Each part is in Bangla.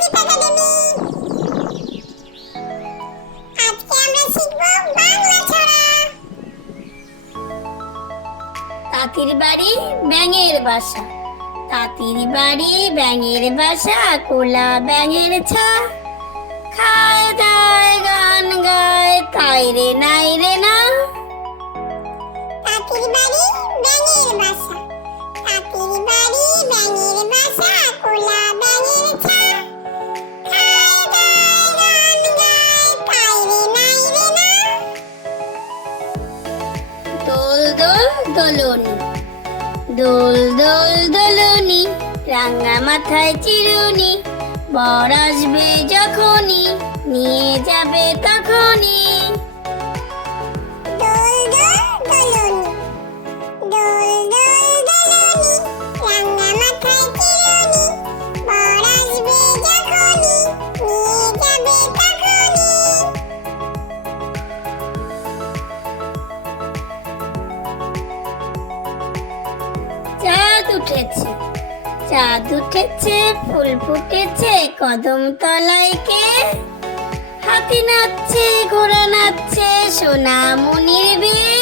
ArkoDeep Academy। আজকে আমরা শিখব বাংলা ছড়া। তাঁতির বাড়ি ব্যাঙের বাসা, তাঁতির বাড়ি ব্যাঙের বাসা, কোলা ব্যাঙের ছা, খায় দায় গান গায় তাই রে নাই রে না। তাঁতির বাড়ি ব্যাঙের বাসা, তাঁতির বাড়ি ব্যাঙের বাসা, কোলা ব্যাঙের ছা, খায় দায় গান গায় তাই রে নাই রে না। দোল দোল দোলনি, দোল দোল দোলনি, রাঙা মাথায় চিরুনি, বর আসবে যখনই নিয়ে যাবে তখনই। দোল দোল দোলনি, দোল দোল দোলনি, রাঙা মাথায় চিরুনি, বর আসবে যখনই নিয়ে যাবে তখনই। চাঁদ উঠেছে, চাঁদ উঠেছে, ফুল ফুটেছে কদম তলায় কে, হাতি নাচছে ঘোড়া নাচছে সোনা মনির বিয়ে।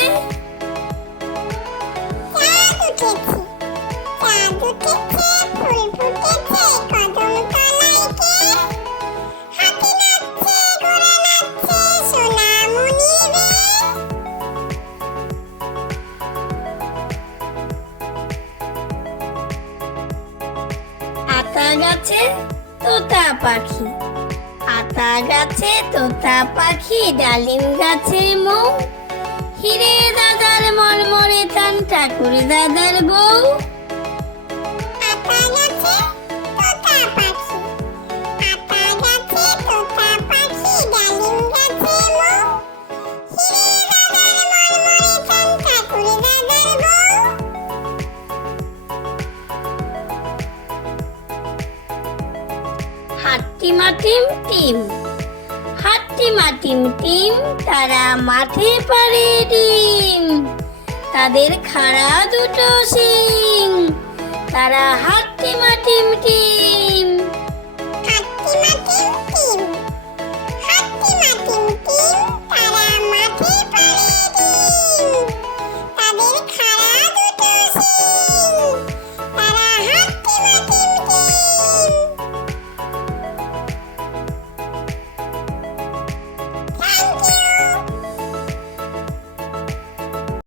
চাঁদ উঠেছে, চাঁদ উঠেছে, ফুল ফুটেছে কদম তলায় কে, হাতি নাচছে ঘোড়া নাচছে সোনা মনির বিয়ে। আতা গাছে তোতা পাখি, আতা গাছে তোতা পাখি, ডালিম গাছে মৌ, হিরে দাদার মরমরে তান ঠাকুর দাদার বউ। আতা গাছে তোতা পাখি, আতা গাছে তোতা পাখি, ডালিম গাছে মৌ, হিরে দাদার মরমরে চান ঠাকুর দাদার বউ। হাট্টি মাটিম টিম, হাট্টি মাটিম টিম, তারা মাঠে পারে ডিম, তাদের খাড়া দুটো শিং, তারা হাট্টি মাটিম টিম।